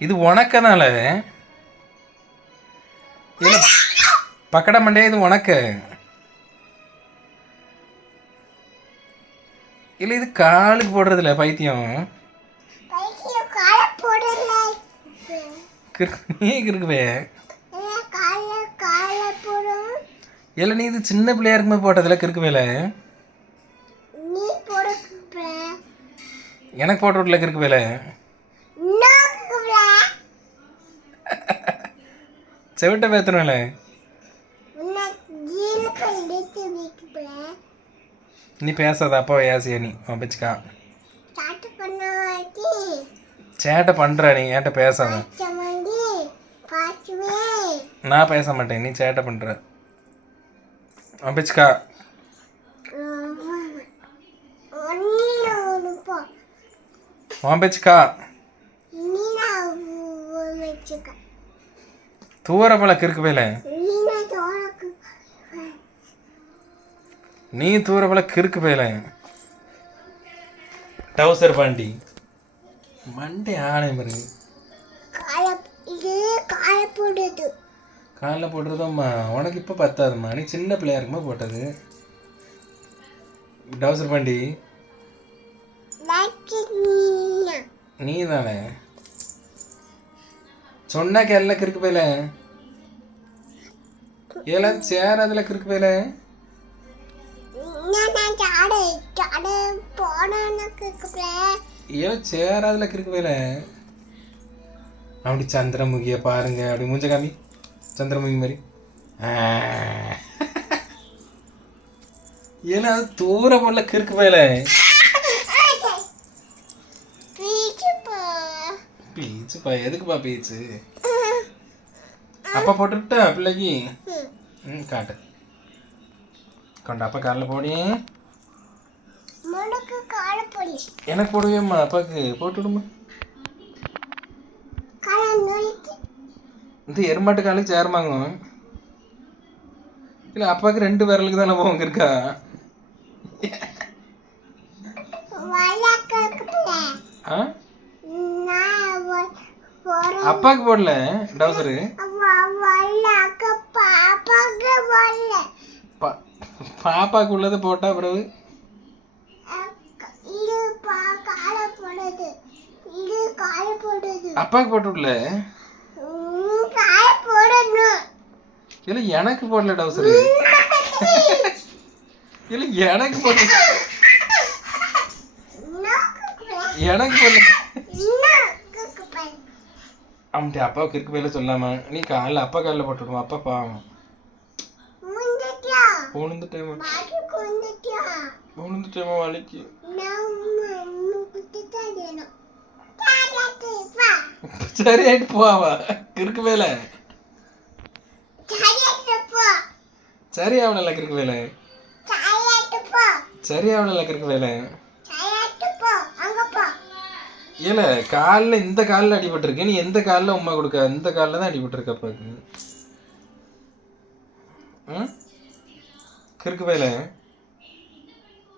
இது உனக்கனால. இல்லை பக்கட மண்டே இது உனக்கு. இல்லை இது காலுக்கு போடுறதில்ல பைத்தியம். நீ போடும்? இல்லை நீ இது சின்ன பிள்ளையா இருக்கும்போது போட்டதில்ல கிறுக்கு வேலை நீ போடுக்குற எனக்கு போட்டு விடல கிறுக்கு வேலை நோக்குற செவிட்ட பேத்தணும்ல நீ பேசாத அப்பா ஏசியா நீ வச்சுக்கா சேட்டை பண்ணுற நீ ஏன்ட்ட பேசாத நான் பேச மாட்டேன் நீ சேட்டை பண்ணுற வச்சுக்கா ஒன்னில ஒன்றுப்போ வச்சுக்கா நீனா வச்சுக்க தூர போல கிறுக்கு வேலை நீ தூர போல கிறுக்கு வேலை டவுசர் பாண்டி. மண்டே ஆணை பாருங்க காலைல போடுறதம்மா உனக்கு இப்போ பத்தாதும்மா. நீ சின்ன பிள்ளையா இருக்கும்போது போட்டது. டவுசர் பாண்டி. நீ தானே சொன்னா கேரள கிறுக்கு போயில. ஏல சேராதுல கிறுக்கு போயில. ஏல சேராதுல கிறுக்கு போயில. அப்படி சந்திரமுகிய பாருங்க. அப்படி மூஞ்ச காமி. சந்திரமுகி மாதிரி. ஏல அது தூர போல கிறுக்கு போயில பீச்சுப்பா பீச்சுப்பா எதுக்குப்பா பீச்சு? அப்பா போட்டுட்டா பிள்ளைக்கு. ம் காட்டு. கொண்ட அப்பா காலில் போடி. எனக்கு போடுவேம்மா அப்பாவுக்கு போட்டு விடுமா. காலை நுழைக்கு. இந்த எருமாட்டு காலுக்கு சேரமாங்க இல்லை அப்பாவுக்கு ரெண்டு விரலுக்கு தானே போங்க இருக்கா ஆ? ஒரு அப்பாவுக்கு போடல டவுசரு? பாப்பாக்கு உள்ளதை போட்டா பிறகு? இது பா காலை போடுது. இது காலை போடுது. அப்பாவுக்கு போட்டு விடல? உம், காலை போடணும். இல்லை எனக்கு போடல டவுசரு. இல்லை எனக்கு போட்டு எனக்கு போடல. அம்டி அப்பாவுக்கு இருக்கு வேலை சொல்லாம நீ காலில் அப்பா காலில் போட்டு விடுவோம் அப்பா பாவம். உணுந்துட்டேமா உணுந்துட்டேமா வலிக்கு. சரி ஆயிட்டு போவா கிறுக்கு வேலை சரி ஆவணல கிறுக்கு வேலை சரி ஆவணல கிறுக்கு வேலை ஏல காலில் இந்த காலில் அடிபட்டிருக்கு நீ எந்த காலில் உமா கொடுக்க இந்த காலில் தான் அடிபட்டிருக்க அப்பாவுக்கு ம்? கிறுக்கு வேலை